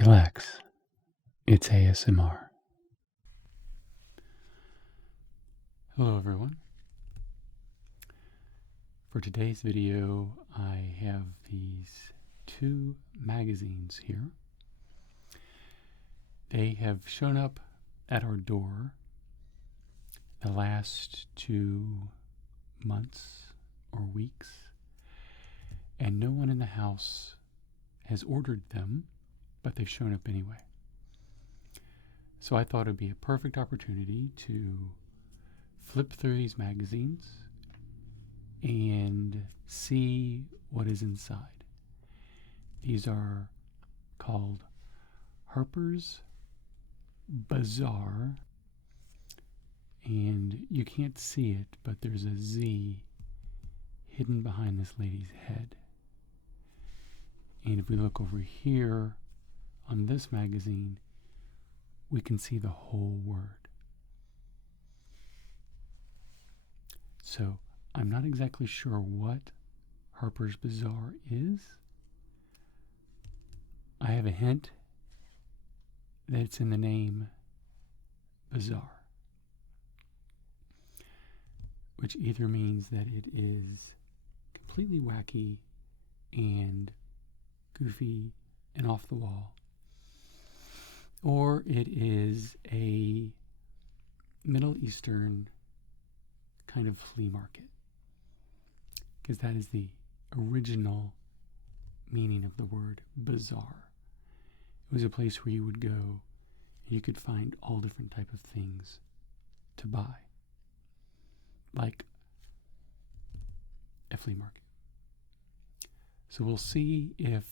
Relax. It's ASMR. Hello everyone. For today's video, I have these two magazines here. They have shown up at our door the last 2 months or weeks, and no one in the house has ordered them, but they've shown up anyway. So I thought it would be a perfect opportunity to flip through these magazines and see what is inside. These are called Harper's Bazaar, and you can't see it, but there's a Z hidden behind this lady's head. And if we look over here on this magazine, we can see the whole word. So I'm not exactly sure what Harper's Bazaar is. I have a hint that it's in the name Bazaar, which either means that it is completely wacky and goofy and off the wall, or it is a Middle Eastern kind of flea market, because that is the original meaning of the word bazaar. It was a place where you would go and you could find all different type of things to buy, like a flea market. So we'll see if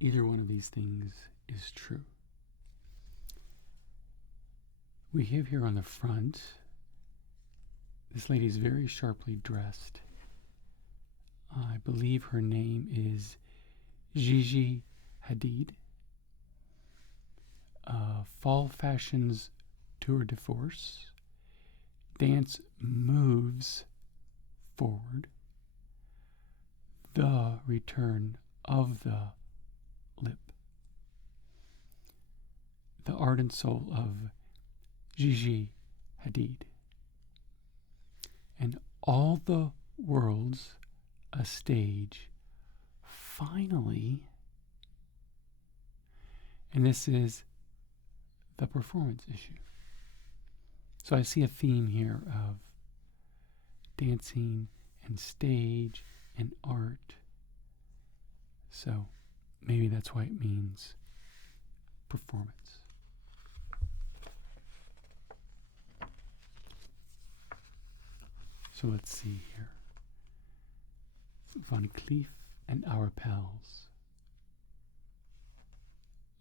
either one of these things is true. We have here on the front, this lady is very sharply dressed. I believe her name is Gigi Hadid. Fall Fashions Tour de Force. Dance Moves Forward. The Return of the Lip. The Art and Soul of Gigi Hadid. And all the world's a stage, finally. And this is the performance issue. So I see a theme here of dancing and stage and art. So maybe that's why it means performance. So let's see here. Van Cleef and Our Pals.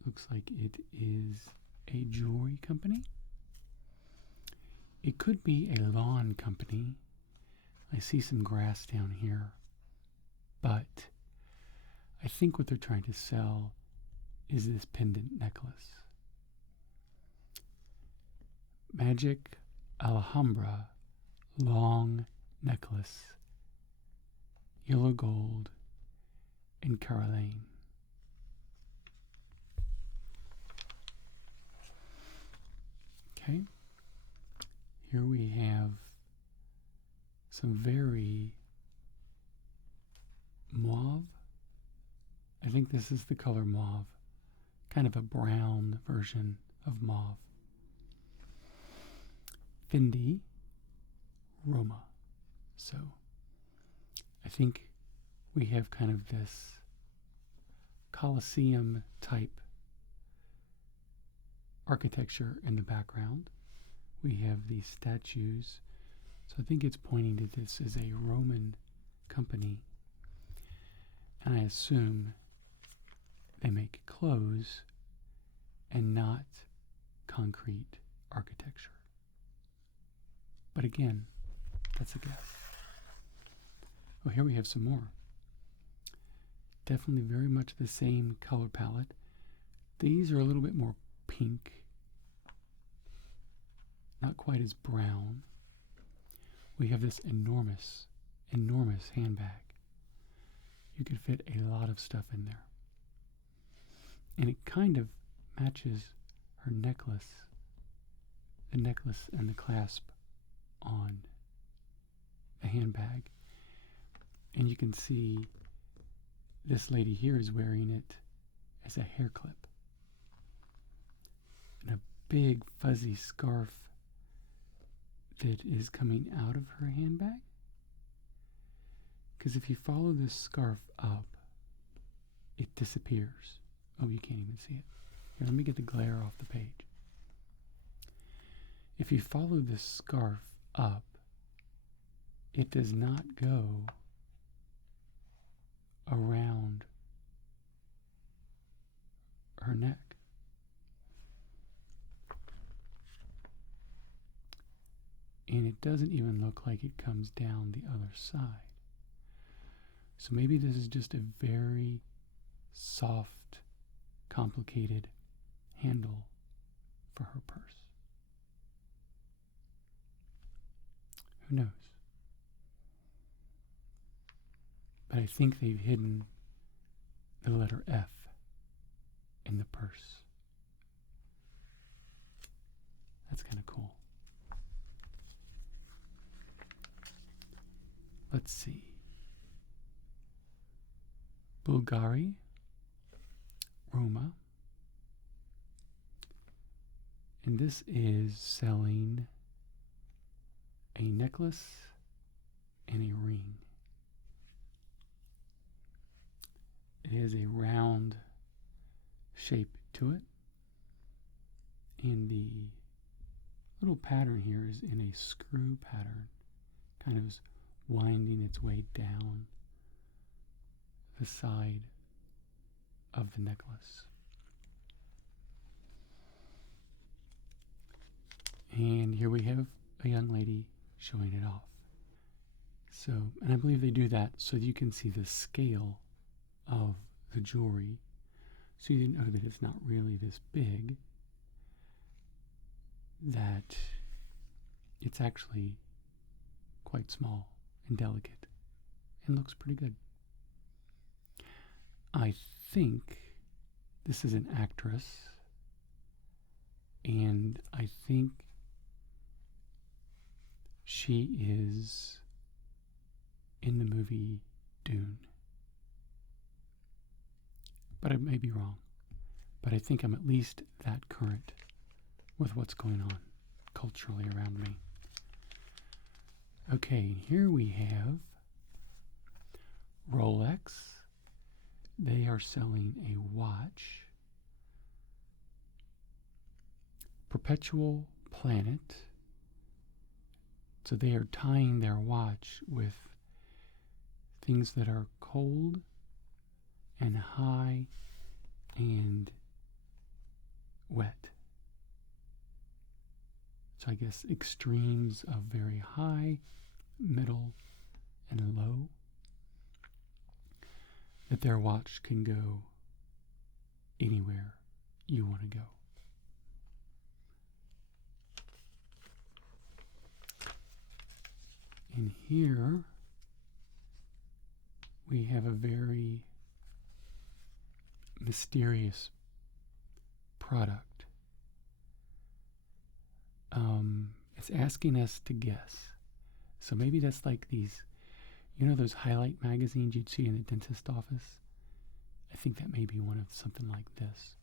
Looks like it is a jewelry company. It could be a lawn company. I see some grass down here. But I think what they're trying to sell is this pendant necklace. Magic Alhambra long necklace, yellow gold and Caroline. Okay, here we have some very mauve. I think this is the color mauve, kind of a brown version of mauve. Fendi Roma. So I think we have kind of this Colosseum type architecture in the background. We have these statues. So I think it's pointing to this as a Roman company. And I assume they make clothes and not concrete architecture. But again, that's a guess. Oh, here we have some more. Definitely very much the same color palette. These are a little bit more pink. Not quite as brown. We have this enormous handbag. You could fit a lot of stuff in there. And it kind of matches her necklace, the necklace and the clasp on the handbag. And you can see this lady here is wearing it as a hair clip. And a big fuzzy scarf that is coming out of her handbag. Because if you follow this scarf up, it disappears. Oh, you can't even see it. Here, let me get the glare off the page. If you follow this scarf up, it does not go around her neck. And it doesn't even look like it comes down the other side. So maybe this is just a very soft, complicated handle for her purse. Who knows? But I think they've hidden the letter F in the purse. That's kind of cool. Let's see. Bulgari Roma. And this is selling a necklace and a ring. It has a round shape to it. And the little pattern here is in a screw pattern, kind of winding its way down the side of the necklace. And here we have a young lady showing it off. So, and I believe they do that so that you can see the scale of the jewelry, so you know that it's not really this big, that it's actually quite small and delicate and looks pretty good. I think this is an actress, and I think she is in the movie Dune. But I may be wrong. But I think I'm at least that current with what's going on culturally around me. Okay, here we have Rolex. They are selling a watch. Perpetual Planet. So they are tying their watch with things that are cold and high and wet. So I guess extremes of very high, middle, and low. That their watch can go anywhere you want to go. And here we have a very mysterious product. It's asking us to guess. So maybe that's like these, you know, those highlight magazines you'd see in the dentist office? I think that may be one of something like this.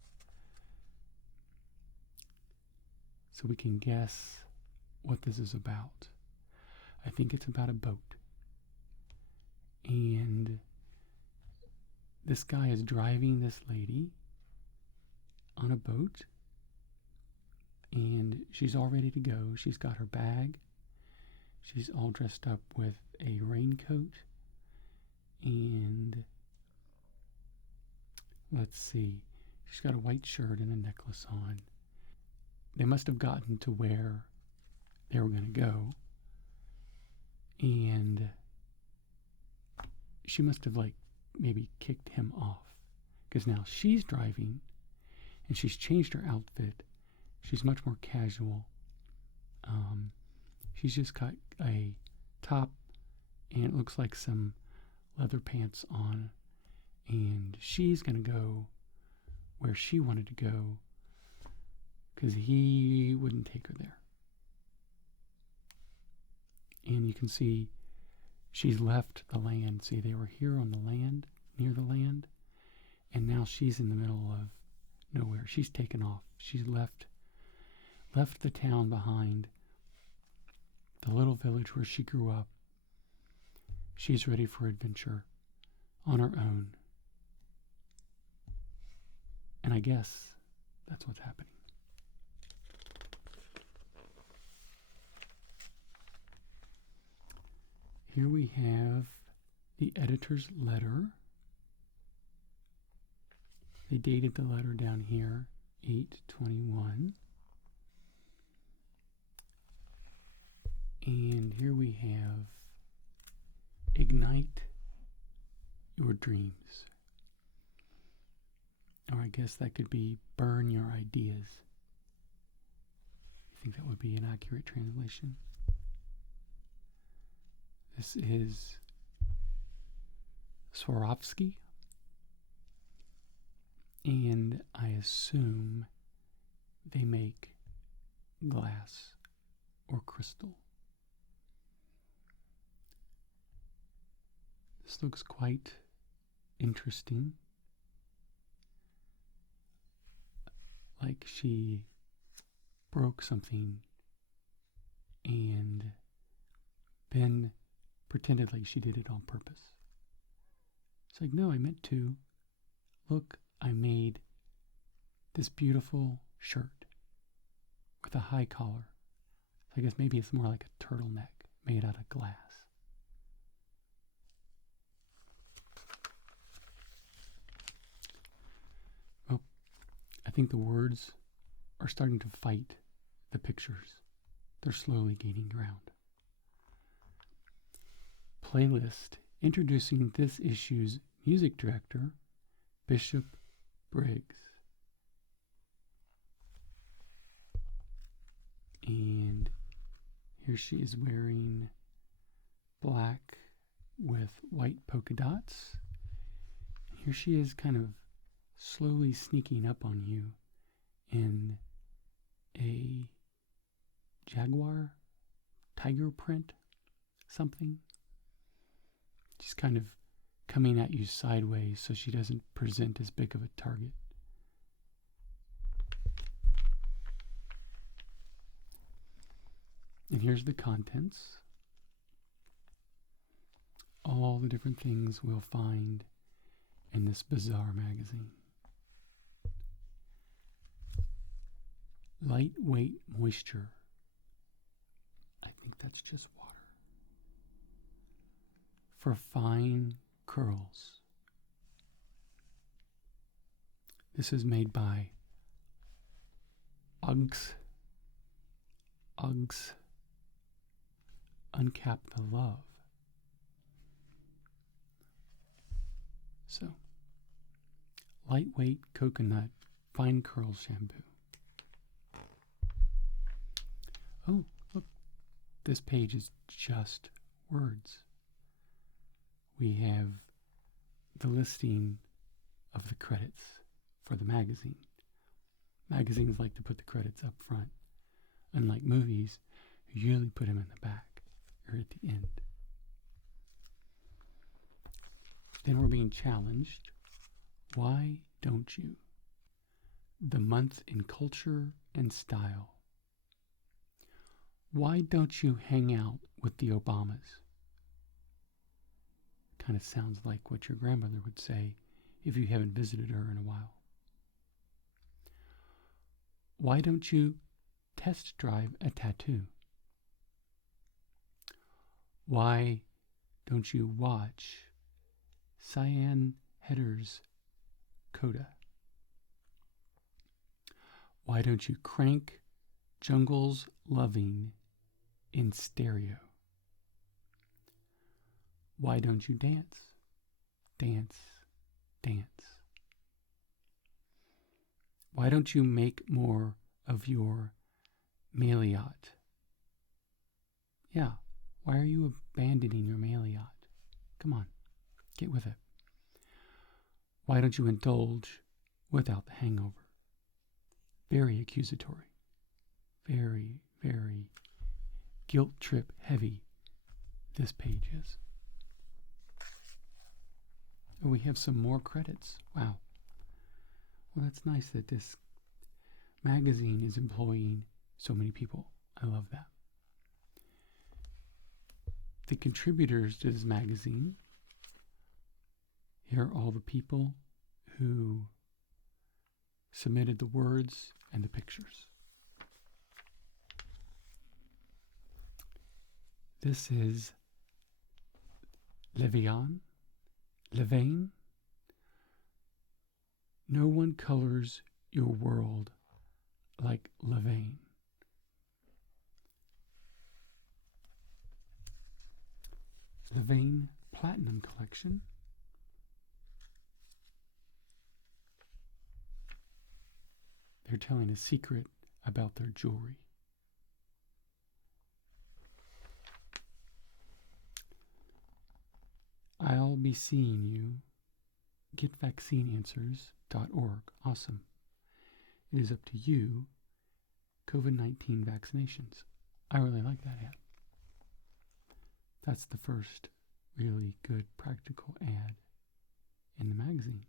So we can guess what this is about. I think it's about a boat. And this guy is driving this lady on a boat. And she's all ready to go. She's got her bag. She's all dressed up with a raincoat. And let's see. She's got a white shirt and a necklace on. They must have gotten to where they were going to go. And she must have maybe kicked him off. Because now she's driving and she's changed her outfit. She's much more casual. She's just got a top and it looks like some leather pants on. And she's going to go where she wanted to go because he wouldn't take her there. And you can see she's left the land. See, they were here on the land, near the land, and now she's in the middle of nowhere. She's taken off. She's left the town behind, the little village where she grew up. She's ready for adventure on her own. And I guess that's what's happening. Here we have the editor's letter. They dated the letter down here, 8/21. And here we have ignite your dreams. Or I guess that could be burn your ideas. You think that would be an accurate translation? This is Swarovski. And I assume they make glass or crystal. This looks quite interesting. Like she broke something and then pretended like she did it on purpose. It's like, no, I meant to. Look, I made this beautiful shirt with a high collar. So I guess maybe it's more like a turtleneck made out of glass. Well, I think the words are starting to fight the pictures. They're slowly gaining ground. Playlist introducing this issue's music director, Bishop Briggs. And here she is wearing black with white polka dots. Here she is kind of slowly sneaking up on you in a jaguar, tiger print, something. She's kind of coming at you sideways so she doesn't present as big of a target. And here's the contents. All the different things we'll find in this Bazaar magazine. Lightweight moisture. I think that's just water. For fine curls. This is made by Uggs. Uncap the Love. So, lightweight coconut fine curl shampoo. Oh, look, this page is just words. We have the listing of the credits for the magazine. Magazines like to put the credits up front, unlike movies, who usually put them in the back or at the end. Then we're being challenged. Why don't you? The month in culture and style. Why don't you hang out with the Obamas? Kind of sounds like what your grandmother would say if you haven't visited her in a while. Why don't you test drive a tattoo? Why don't you watch Cyan Hedder's Coda? Why don't you crank Jungle's Loving in stereo? Why don't you dance? Dance, dance. Why don't you make more of your Marriott? Yeah, why are you abandoning your Marriott? Come on, get with it. Why don't you indulge without the hangover. Very accusatory. Very, very guilt trip heavy this page is. Oh, we have some more credits. Wow. Well, that's nice that this magazine is employing so many people. I love that. The contributors to this magazine, here are all the people who submitted the words and the pictures. This is Levain. No one colors your world like Levain. Levain Platinum Collection. They're telling a secret about their jewelry. I'll be seeing you. GetVaccineAnswers.org. Awesome. It is up to you. COVID-19 vaccinations. I really like that ad. That's the first really good practical ad in the magazine.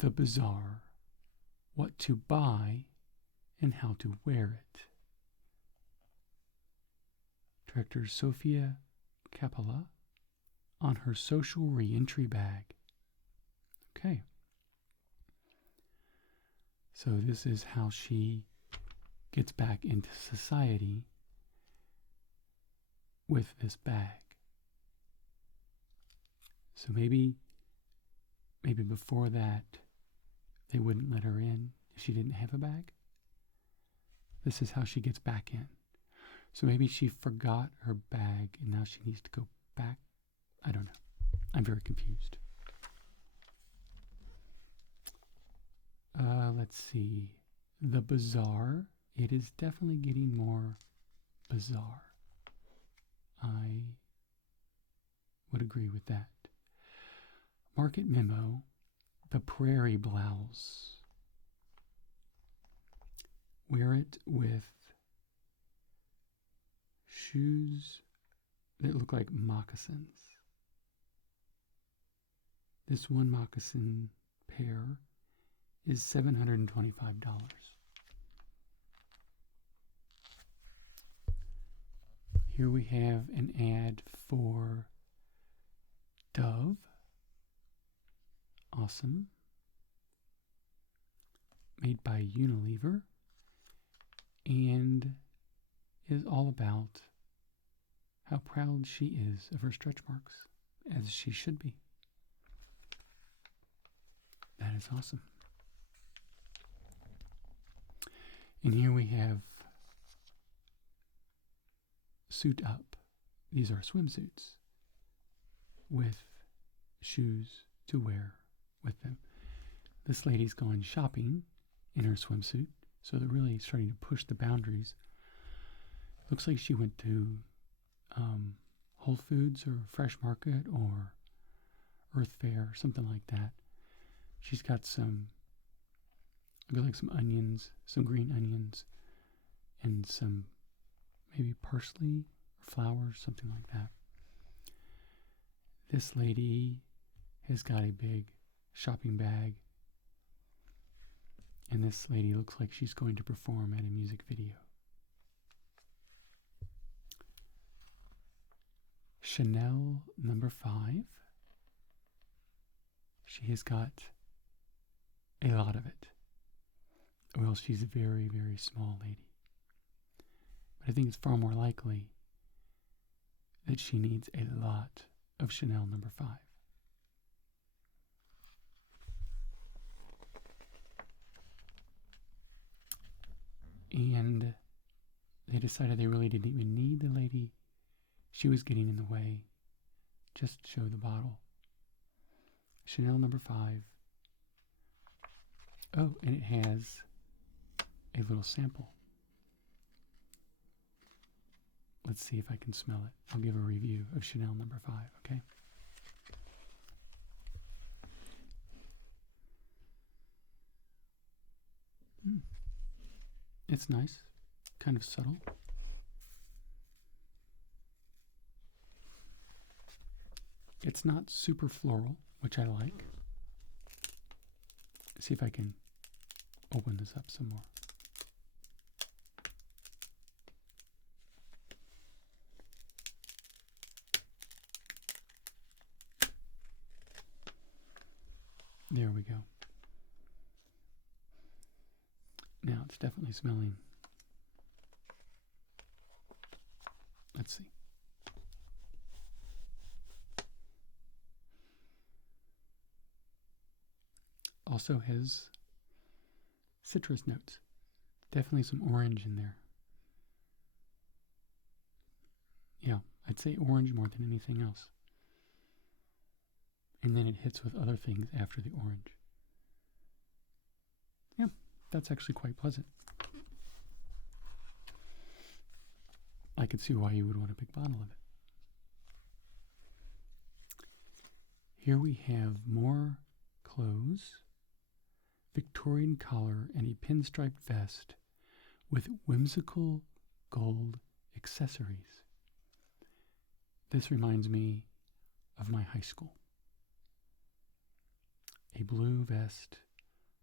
The Bazaar. What to buy and how to wear it. Director Sofia Capella on her social re-entry bag. Okay. So this is how she gets back into society with this bag. So maybe before that they wouldn't let her in if she didn't have a bag. This is how she gets back in. So maybe she forgot her bag and now she needs to go back. I don't know. I'm very confused. Let's see. The Bazaar. It is definitely getting more bizarre. I would agree with that. Market memo. The Prairie Blouse. Wear it with shoes that look like moccasins. This one moccasin pair is $725. Here we have an ad for Dove. Awesome. Made by Unilever. And is all about how proud she is of her stretch marks, as she should be. That is awesome. And here we have Suit Up. These are swimsuits with shoes to wear with them. This lady's going shopping in her swimsuit, so they're really starting to push the boundaries. Looks like she went to Whole Foods or Fresh Market or Earth Fair or something like that. She's got some onions, some green onions, and some maybe parsley or flowers, something like that. This lady has got a big shopping bag, and this lady looks like she's going to perform at a music video. Chanel number 5. She has got a lot of it. Well, she's a very, very small lady. But I think it's far more likely that she needs a lot of Chanel number 5. And they decided they really didn't even need the lady. She was getting in the way. Just show the bottle. Chanel number 5. Oh, and it has a little sample. Let's see if I can smell it. I'll give a review of Chanel number 5, okay? It's nice, kind of subtle. It's not super floral, which I like. See if I can open this up some more. There we go. Now it's definitely smelling. Let's see. Also has citrus notes. Definitely some orange in there. Yeah, I'd say orange more than anything else. And then it hits with other things after the orange. Yeah, that's actually quite pleasant. I could see why you would want a big bottle of it. Here we have more clothes, Victorian collar, and a pinstriped vest with whimsical gold accessories. This reminds me of my high school. A blue vest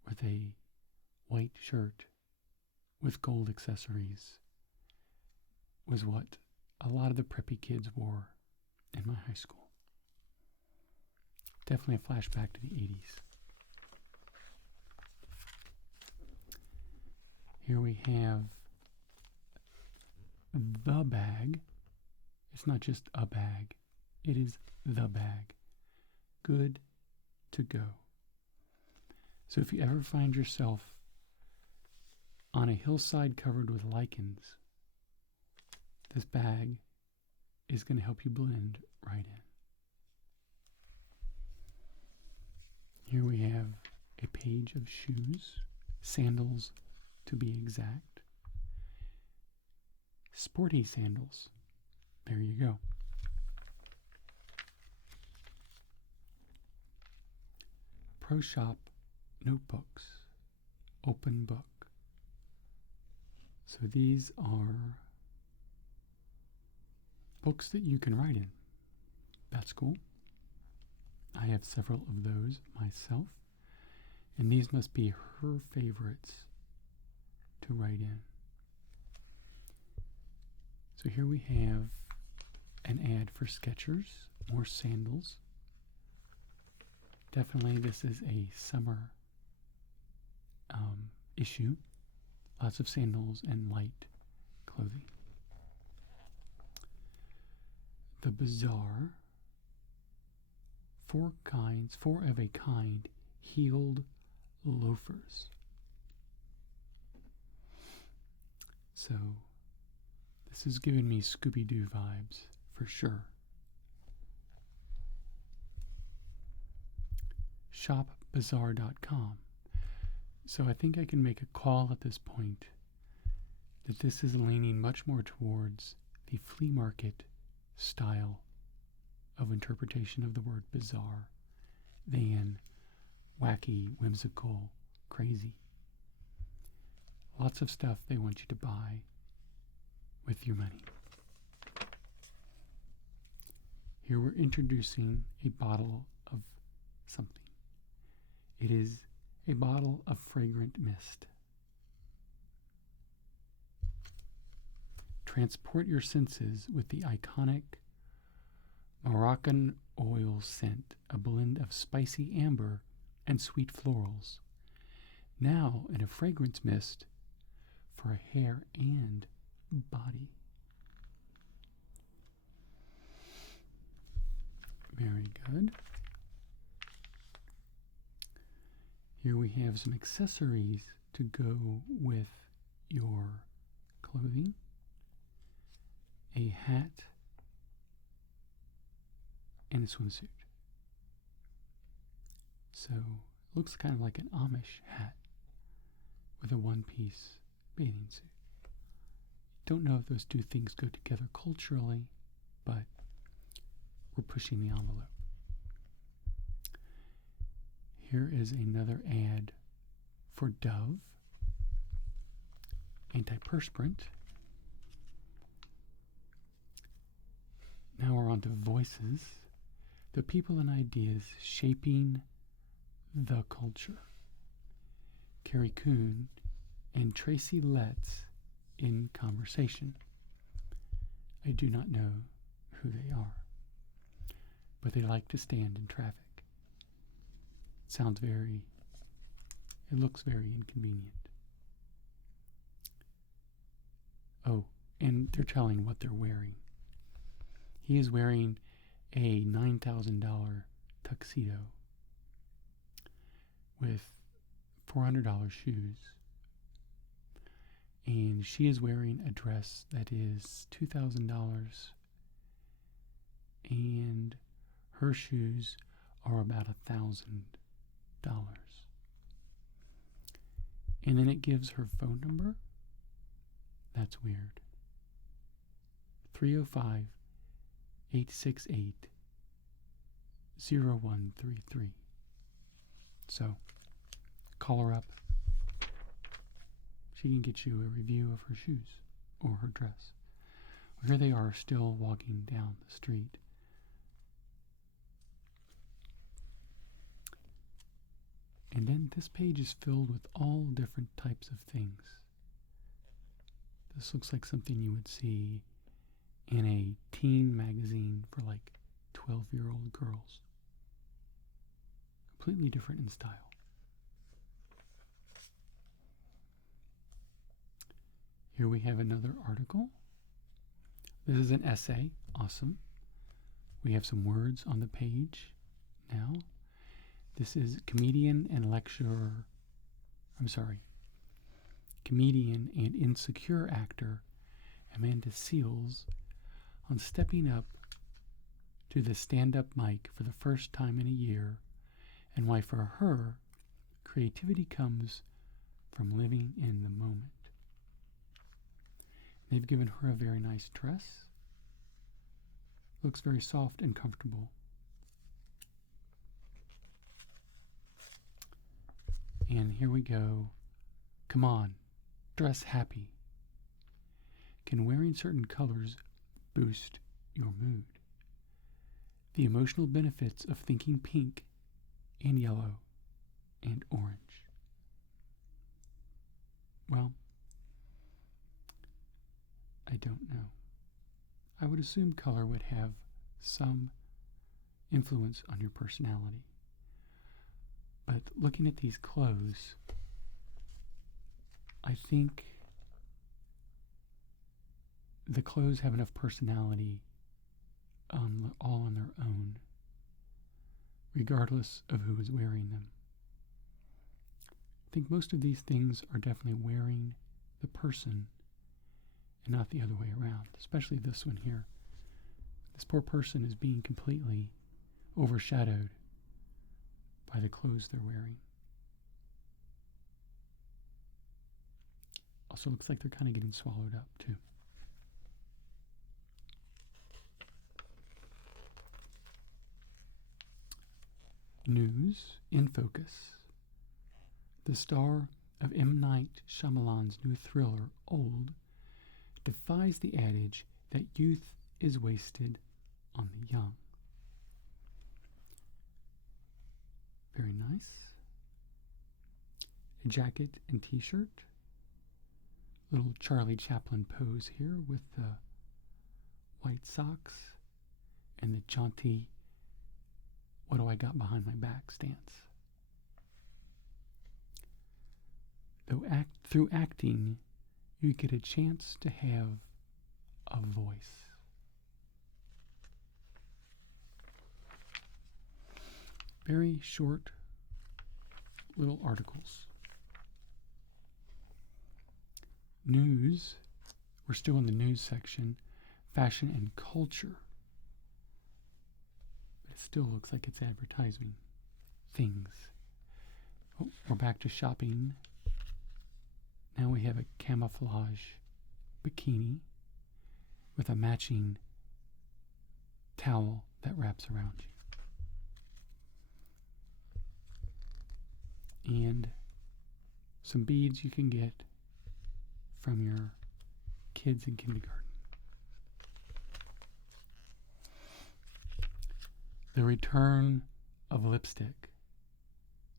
with a white shirt with gold accessories was what a lot of the preppy kids wore in my high school. Definitely a flashback to the 80s. Here we have the bag. It's not just a bag. It is the bag. Good to go. So if you ever find yourself on a hillside covered with lichens, this bag is going to help you blend right in. Here we have a page of shoes, sandals to be exact. Sporty sandals. There you go. Pro Shop notebooks, open book. So these are books that you can write in. That's cool. I have several of those myself, and these must be her favorites to write in. So here we have an ad for Skechers, more sandals. Definitely this is a summer issue. Lots of sandals and light clothing. The Bazaar, four of a kind, heeled loafers. So this is giving me Scooby-Doo vibes for sure. Shopbazaar.com. So I think I can make a call at this point that this is leaning much more towards the flea market style of interpretation of the word bizarre than wacky, whimsical, crazy. Lots of stuff they want you to buy with your money. Here we're introducing a bottle of something. It is a bottle of fragrant mist. Transport your senses with the iconic Moroccan oil scent, a blend of spicy amber and sweet florals. Now in a fragrance mist for hair and body. Very good. Here we have some accessories to go with your clothing. A hat and a swimsuit. So it looks kind of like an Amish hat with a one-piece bathing suit. Don't know if those two things go together culturally, but we're pushing the envelope. Here is another ad for Dove. Antiperspirant. Now we're on to voices, the people and ideas shaping the culture. Carrie Coon and Tracy Letts in conversation. I do not know who they are, but they like to stand in traffic. It looks very inconvenient. Oh, and they're telling what they're wearing. He is wearing a $9,000 tuxedo with $400 shoes. And she is wearing a dress that is $2,000. And her shoes are about $1,000. And then it gives her phone number. That's weird. 305-868-0133. So, call her up. She can get you a review of her shoes or her dress. Well, here they are still walking down the street. And then this page is filled with all different types of things. This looks like something you would see in a teen magazine for like 12-year-old girls. Completely different in style. Here we have another article. This is an essay. Awesome. We have some words on the page now. This is comedian and insecure actor Amanda Seales on stepping up to the stand-up mic for the first time in a year, and why for her, creativity comes from living in the moment. They've given her a very nice dress. Looks very soft and comfortable. And here we go. Come on, dress happy. Can wearing certain colors boost your mood? The emotional benefits of thinking pink and yellow and orange. Well, I don't know. I would assume color would have some influence on your personality. But looking at these clothes, I think the clothes have enough personality all on their own, regardless of who is wearing them. I think most of these things are definitely wearing the person and not the other way around, especially this one here. This poor person is being completely overshadowed by the clothes they're wearing. Also looks like they're kind of getting swallowed up too. News in focus. The star of M. Night Shyamalan's new thriller, Old, defies the adage that youth is wasted on the young. Very nice. A jacket and t-shirt. Little Charlie Chaplin pose here with the white socks and the jaunty "what do I got behind my back" stance. Through acting, you get a chance to have a voice. Very short little articles. News. We're still in the news section. Fashion and culture. But it still looks like it's advertising things. Oh, we're back to shopping. Now we have a camouflage bikini with a matching towel that wraps around you. And some beads you can get from your kids in kindergarten. The return of lipstick.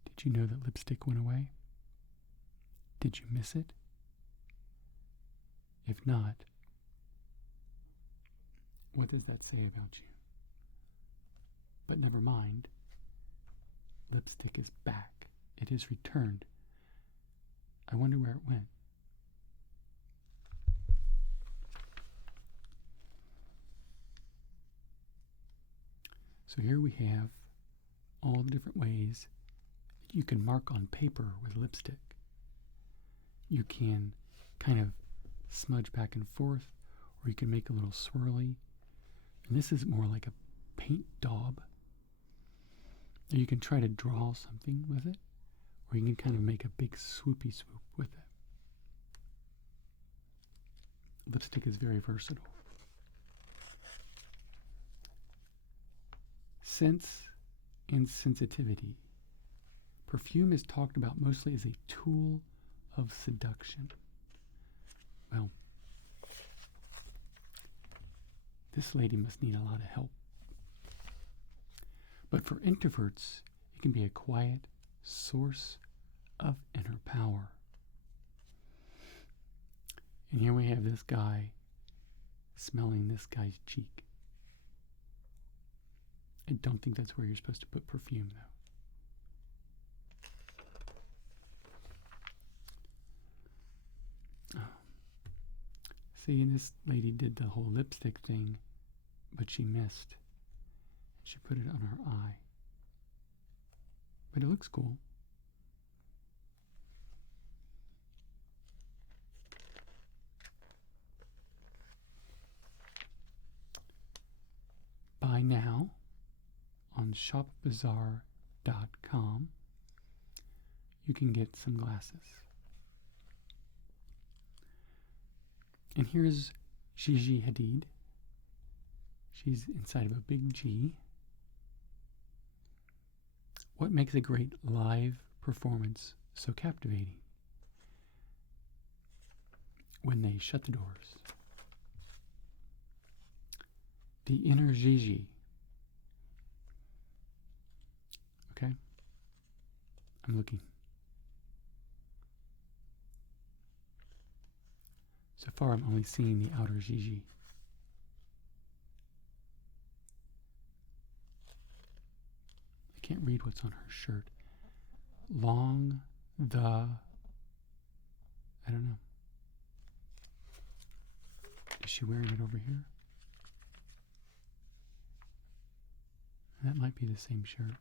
Did you know that lipstick went away? Did you miss it? If not, what does that say about you? But never mind. Lipstick is back. It is returned. I wonder where it went. So here we have all the different ways that you can mark on paper with lipstick. You can kind of smudge back and forth, or you can make a little swirly. And this is more like a paint daub. Or you can try to draw something with it, or you can kind of make a big swoopy swoop with it. Lipstick is very versatile. Sense and sensitivity. Perfume is talked about mostly as a tool of seduction. Well, this lady must need a lot of help. But for introverts, it can be a quiet source of inner power. And here we have this guy smelling this guy's cheek. I don't think that's where you're supposed to put perfume, though. See, and this lady did the whole lipstick thing, but she missed. She put it on her eye. But it looks cool. Buy now on shopbazaar.com. You can get some glasses. And here's Gigi Hadid. She's inside of a big G. What makes a great live performance so captivating? When they shut the doors. The inner Gigi. Okay? I'm looking. So far, I'm only seeing the outer Gigi. I can't read what's on her shirt. I don't know. Is she wearing it over here? That might be the same shirt.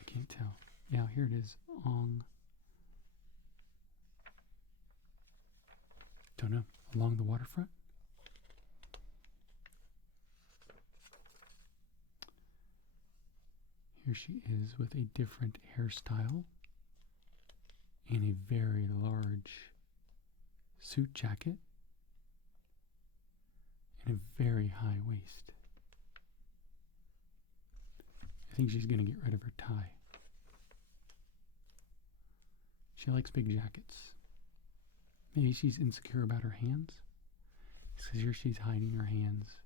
I can't tell. Yeah, here it is. Don't know. Along the waterfront? Here she is with a different hairstyle and a very large suit jacket and a very high waist. I think she's going to get rid of her tie. She likes big jackets. Maybe she's insecure about her hands. Because here she's hiding her hands.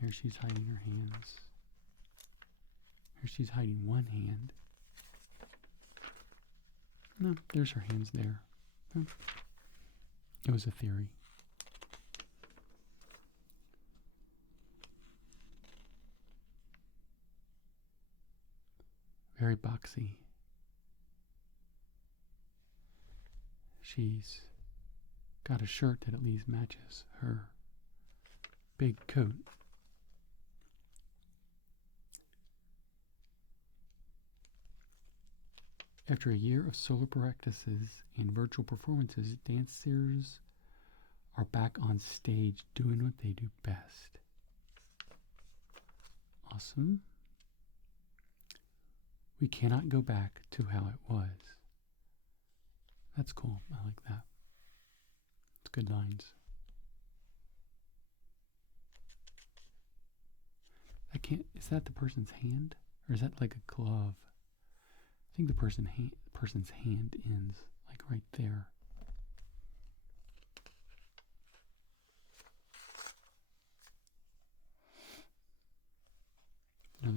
Here she's hiding her hands. Here she's hiding one hand. No, there's her hands there. It was a theory. Very boxy. She's got a shirt that at least matches her big coat. After a year of solo practices and virtual performances, dancers are back on stage doing what they do best. Awesome. We cannot go back to how it was. That's cool. I like that. It's good lines. Is that the person's hand? Or is that like a glove? I think the person's hand ends like right there.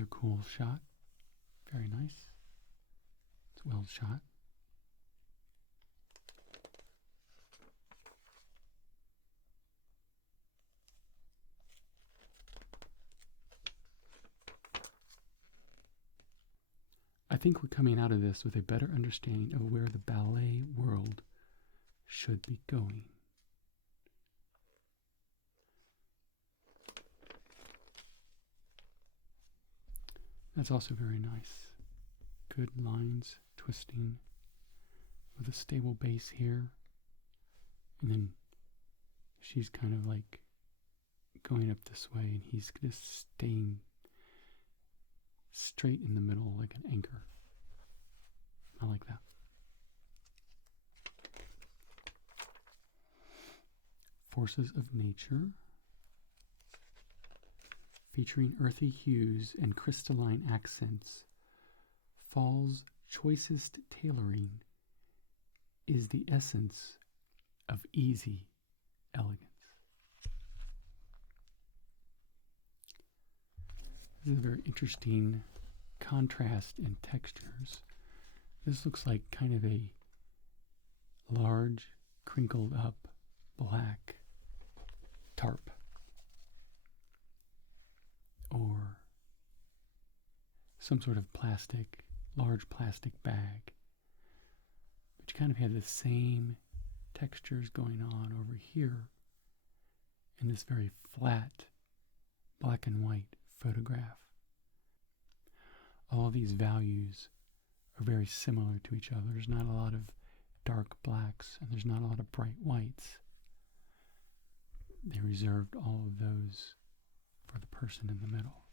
another cool shot. Very nice. It's well shot. I think we're coming out of this with a better understanding of where the ballet world should be going. That's also very nice. Good lines, twisting, with a stable base here. And then she's kind of like going up this way, and he's just staying straight in the middle like an anchor. I like that. Forces of Nature, featuring earthy hues and crystalline accents. Fall's choicest tailoring is the essence of easy elegance. This is a very interesting contrast in textures. This looks like kind of a large, crinkled up black tarp, or some sort of large plastic bag. But you kind of have the same textures going on over here in this very flat black and white photograph. All of these values are very similar to each other. There's not a lot of dark blacks and there's not a lot of bright whites. They reserved all of those for the person in the middle.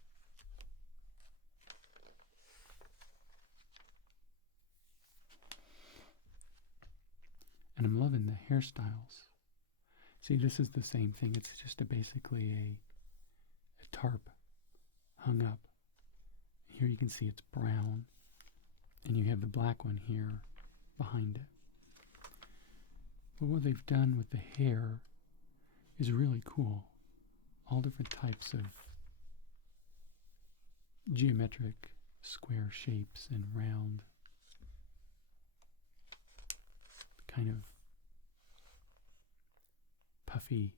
And I'm loving the hairstyles. See, this is the same thing. It's just basically a tarp hung up. Here you can see it's brown, and you have the black one here behind it. But what they've done with the hair is really cool. All different types of geometric square shapes and round kind of puffy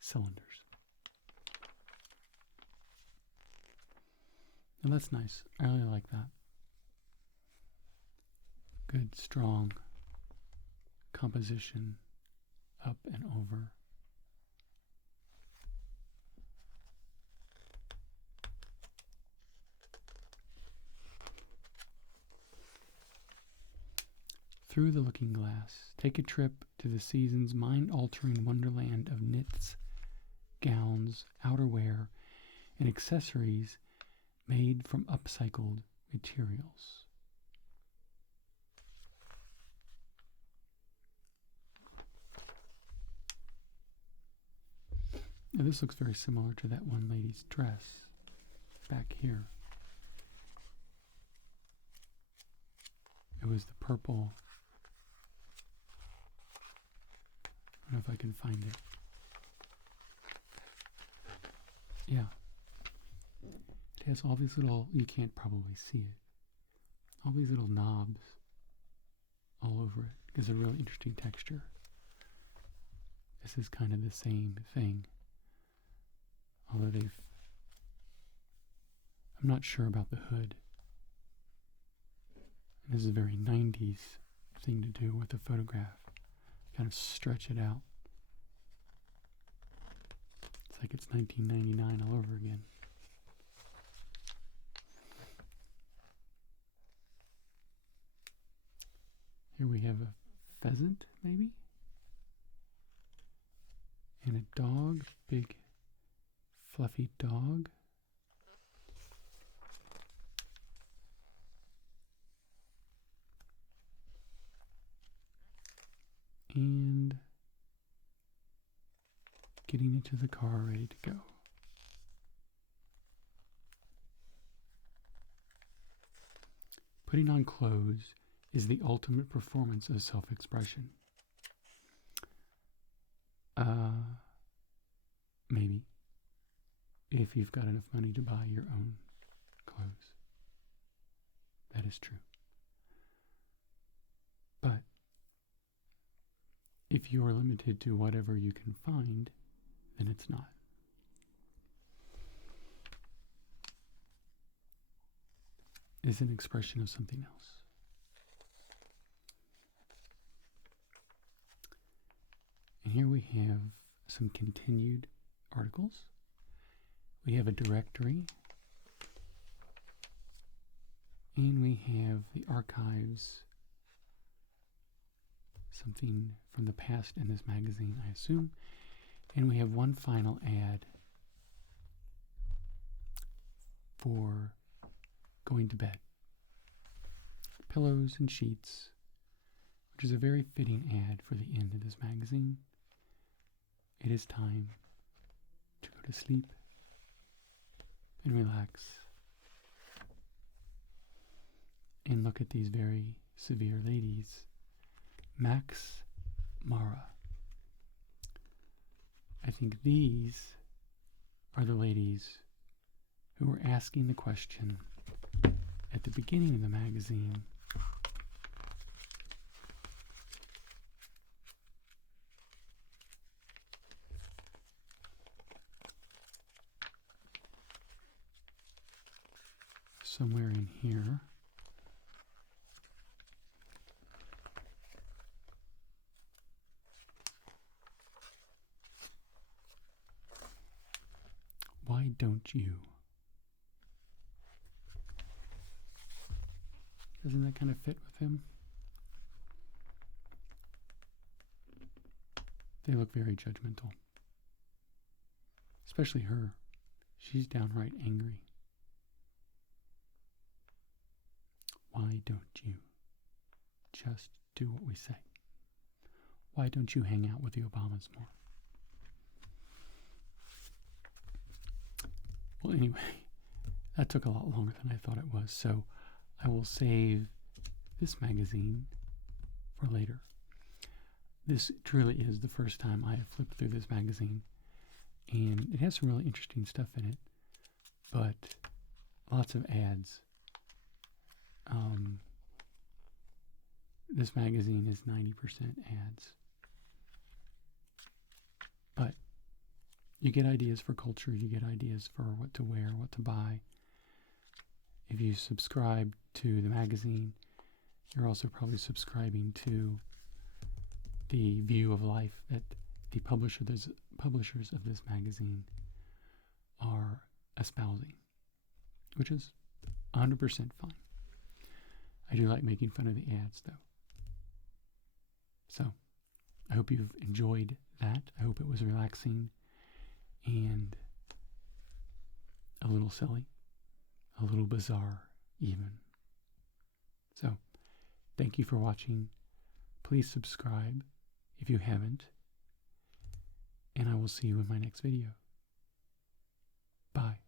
cylinders. And that's nice. I really like that. Good, strong composition up and over. Through the Looking Glass, take a trip to the season's mind-altering wonderland of knits, gowns, outerwear, and accessories made from upcycled materials. Now this looks very similar to that one lady's dress back here. It was the purple. I don't know if I can find it. Yeah. It has all these little, you can't probably see it, all these little knobs all over it. It gives a really interesting texture. This is kind of the same thing. Although I'm not sure about the hood. And this is a very 90s thing to do with a photograph. Kind of stretch it out. It's like it's 1999 all over again. Here we have a pheasant, maybe? And a dog, big fluffy dog. And getting into the car, ready to go. Putting on clothes is the ultimate performance of self-expression. Maybe. if you've got enough money to buy your own clothes. That is true. But if you are limited to whatever you can find, then it's not. It's an expression of something else. And here we have some continued articles. We have a directory. And we have the archives, something from the past in this magazine, I assume. And we have one final ad for going to bed. Pillows and sheets, which is a very fitting ad for the end of this magazine. It is time to go to sleep and relax and look at these very severe ladies. Max Mara. I think these are the ladies who were asking the question at the beginning of the magazine, somewhere in here. Why don't you? Doesn't that kind of fit with him? They look very judgmental. Especially her. She's downright angry. Why don't you just do what we say? Why don't you hang out with the Obamas more? Well, anyway, that took a lot longer than I thought it was, so I will save this magazine for later. This truly is the first time I have flipped through this magazine, and it has some really interesting stuff in it, but lots of ads. This magazine is 90% ads. But you get ideas for culture, you get ideas for what to wear, what to buy. If you subscribe to the magazine, you're also probably subscribing to the view of life that the publishers of this magazine are espousing, which is 100% fine. I do like making fun of the ads, though. So, I hope you've enjoyed that. I hope it was relaxing and a little silly, a little bizarre even. So, thank you for watching. Please subscribe if you haven't, and I will see you in my next video. Bye.